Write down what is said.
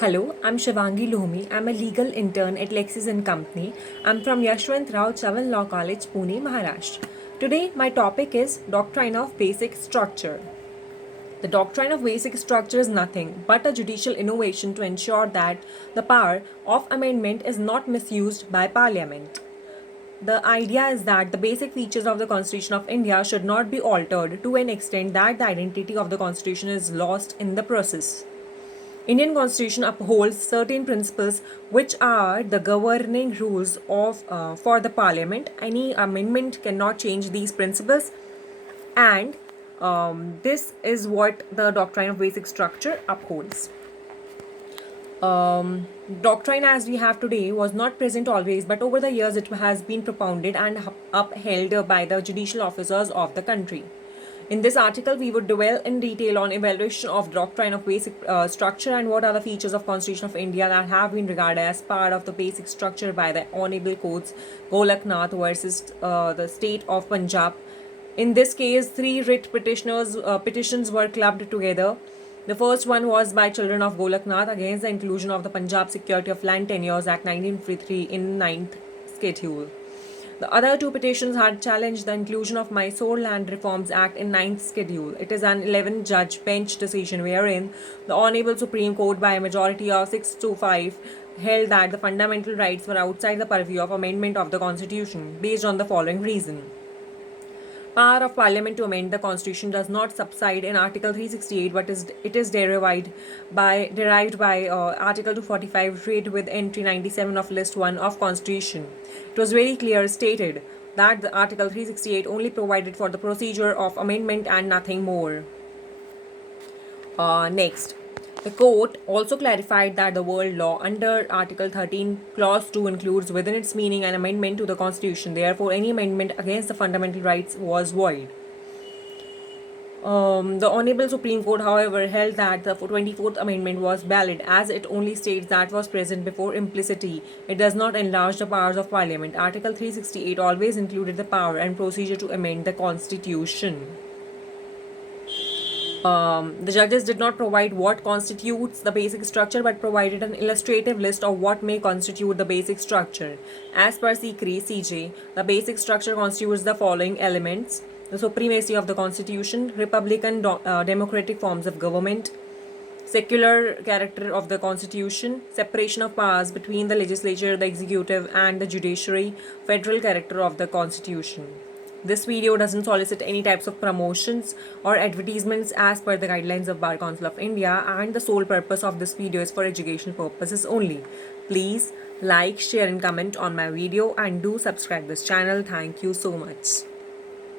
Hello, I'm Shivangi Lohmi. I'm a legal intern at Lexis and Company. I'm from Yashwant Rao Chavan Law College, Pune, Maharashtra. Today, my topic is Doctrine of Basic Structure. The doctrine of basic structure is nothing but a judicial innovation to ensure that the power of amendment is not misused by Parliament. The idea is that the basic features of the Constitution of India should not be altered to an extent that the identity of the Constitution is lost in the process. Indian Constitution upholds certain principles which are the governing rules of for the Parliament. Any amendment cannot change these principles, and this is what the doctrine of basic structure upholds. Doctrine as we have today was not present always, but over the years it has been propounded and upheld by the judicial officers of the country. In this article, we would dwell in detail on evaluation of doctrine of basic structure and what are the features of Constitution of India that have been regarded as part of the basic structure by the Honorable Courts Golaknath versus the state of Punjab. In this case, three writ petitions were clubbed together. The first one was by children of Golaknath against the inclusion of the Punjab Security of Land Tenures Act 1953 in ninth schedule. The other two petitions had challenged the inclusion of Mysore Land Reforms Act in ninth schedule. It is an 11-judge bench decision wherein the Honorable Supreme Court by a majority of 6 to 5 held that the fundamental rights were outside the purview of amendment of the Constitution based on the following reason. Power of Parliament to amend the Constitution does not subside in Article 368, but it is derived by Article 245 read with entry 97 of List 1 of Constitution. It was very clear stated that the Article 368 only provided for the procedure of amendment and nothing more. Next, the court also clarified that the word law under Article 13, Clause 2 includes within its meaning an amendment to the Constitution. Therefore, any amendment against the fundamental rights was void. The Honorable Supreme Court, however, held that the 24th Amendment was valid as it only states that was present before implicity. It does not enlarge the powers of Parliament. Article 368 always included the power and procedure to amend the Constitution. The judges did not provide what constitutes the basic structure but provided an illustrative list of what may constitute the basic structure. As per Sikri CJ, the basic structure constitutes the following elements: the supremacy of the Constitution, republican democratic forms of government, secular character of the Constitution, separation of powers between the legislature, the executive, and the judiciary, federal character of the Constitution. This video doesn't solicit any types of promotions or advertisements as per the guidelines of Bar Council of India, and the sole purpose of this video is for educational purposes only. Please like, share and comment on my video and do subscribe this channel. Thank you so much.